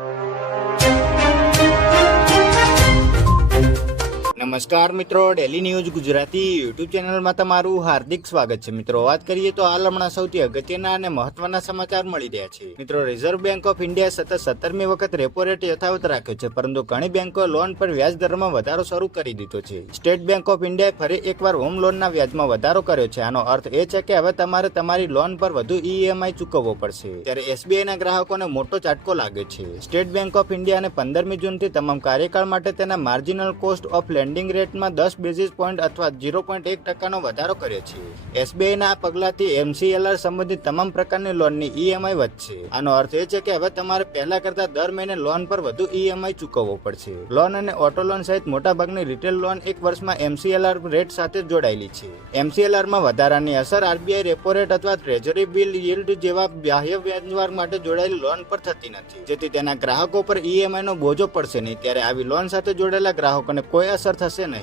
you. નમસ્કાર મિત્રો daily news Gujarati YouTube ચેનલમાં તમારું હાર્દિક સ્વાગત છે. મિત્રો, વાત કરીએ તો હાલ હમણાં સૌથી અગત્યના અને મહત્વના સમાચાર મળી રહ્યા છે. મિત્રો રિઝર્વ બેંક ઓફ ઇન્ડિયા સતત સત્તરમી વખત રેપો રેટ યથાવત રાખ્યો છે, પરંતુ ઘણી બેંકો લોન પર વ્યાજ દરમાં વધારો શરૂ કરી દીધો છે. સ્ટેટ બેંક ઓફ ઇન્ડિયાએ ફરી એકવાર હોમ લોનના વ્યાજમાં વધારો કર્યો છે. આનો અર્થ એ છે કે હવે તમારે તમારી લોન પર વધુ ઈએમઆઈ ચૂકવવો પડશે. ત્યારે એસબીઆઈના ગ્રાહકોને મોટો ચાટકો લાગ્યો છે. સ્ટેટ બેંક ઓફ ઇન્ડિયાને પંદરમી જૂનથી તમામ કાર્યકાળ માટે તેના માર્જિનલ કોસ્ટ ઓફ લેન્ડિંગ રેટમાં દસ બેઝિસ પોઈન્ટ અથવા ઝીરો પોઈન્ટ એક ટકાનો વધારો કર્યો છે. એસબીઆઈના આ પગલાથી એમસીએલઆર સંબંધિત તમામ પ્રકારની લોનની ઈએમઆઈ વધશે. આનો અર્થ એ છે કે હવે તમારે પહેલા કરતા દર મહિને લોન પર વધુ ઈએમઆઈ ચૂકવવો પડશે. લોન અને ઓટો લોન સહિત મોટાભાગની રિટેલ લોન એક વર્ષમાં એમસીએલઆર રેટ સાથે જોડાયેલી છે. એમસીએલઆરમાં વધારાની અસર આરબીઆઈ રેપો રેટ અથવા ટ્રેઝરી બિલ યીલ્ડ જેવા બાહ્ય વ્યાજવાર માટે જોડાયેલી લોન પર થતી નથી. જેથી તેના ગ્રાહકો પર ઈએમઆઈનો બોજો પડશે નહીં. ત્યારે આવી લોન સાથે જોડાયેલા ગ્રાહકોને કોઈ અસર થશે નહીં